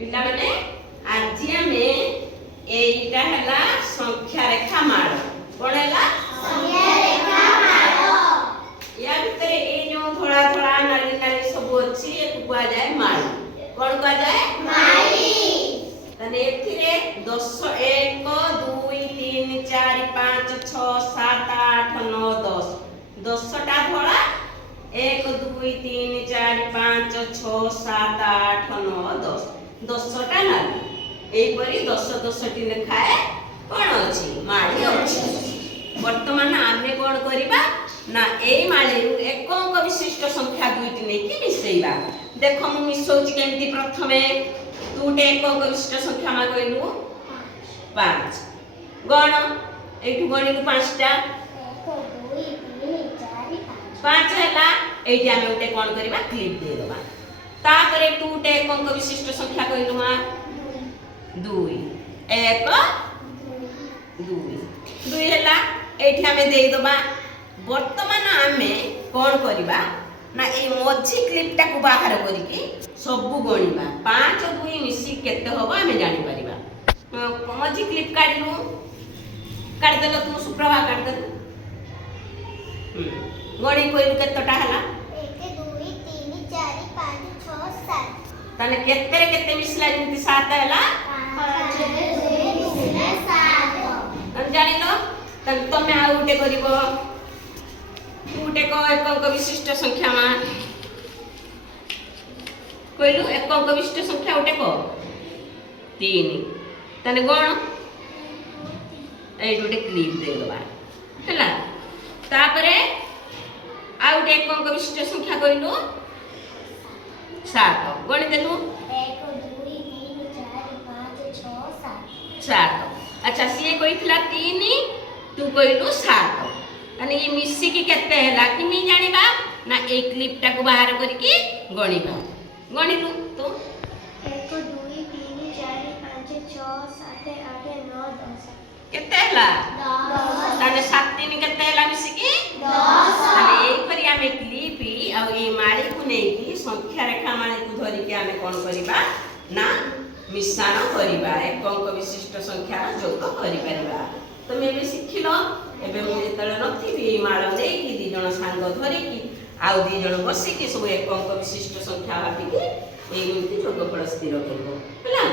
पिला माने आज आमे एइटा हला संख्या रेखा माळ कोन हला संख्या रेखा माळ या भितर ए जो थोड़ा थोड़ा नाली नाली सब अछि एक कुआ जाय माळ कोन कुआ जाय माळी तने एथिरे 10 1 2 3 4 5 6 7 8 9 10 10टा धळा 1 2 3 4 5 6 7 8 9 10 10टा नाली एपरी 10 10टी लेखाए कोन अछि माळी अछि वर्तमान आमे कोन करिबा ना एई माळी रु एक अंक विशिष्ट संख्या दुईटी नै कि मिसेइबा देखो मु मिसौची केमती प्रथमे तूटे एक अंक विशिष्ट संख्या मा कइलु 5 गण एठु गणिलु 5टा 1 2 3 4 5 हैला एठी आमे उटे कोन करिबा क्लिप दे दबा तापरे तूटे एक अंक विशिष्ट संख्या कइलु मा 2 1 2 2 हैला एठी आमे देई दबा वर्तमान आमे कोन करिबा ना ए मझी क्लिपटा को बाहर करी की सब गणिबा 5 2 मिसी केते होबो आमे जानि परिबा मझी क्लिप काढलु काढ देलो तू सुप्रभा काढ दे गणि कोइलु केतटा हला 1 2 3 4 5 6 7 तने केते रे केते मिसला जेंति 7 हला 5 2 मिसला 7 हम जानिलो तने तमे आ उटे करिवो उटे को एक अंक विशिष्ट संख्या मा कोइलु एक अंक विशिष्ट संख्या उटे को 3 तने गण ए उटे क्लिप दे दबा हला तापरे आ उटे एक अंक विशिष्ट संख्या कोइलु 7 गण देलु 1 2 3 4 5 6 7 7 अच्छा सीए कोइथिला 3 तू कोइलु 7 अनि ये मिसी की केते हैला कि मी जानिबा ना ए क्लिपटा को बाहर करी की गणिबा गणिलु तो 1 2 3 4 5 6 7 8 9 10 केते हैला 10 ताने 7 3 केते हैला मिसी की 10 ताने एई परी आमे क्लिप आ ए माळी को नै की संख्या रेखा माळी को धरि के आमे कोन करिबा ना मिश्रण करिबा एक अंक विशिष्ट संख्या जोग करि परिबा तमे भी सिखिलो एबे मु जेतले नथिबी ए माळ नै की दी जण सांग धरि की आउ दी जण बसी की सब एक अंक विशिष्ट संख्या भाबी की एई जोग फल स्थिर करबो हला।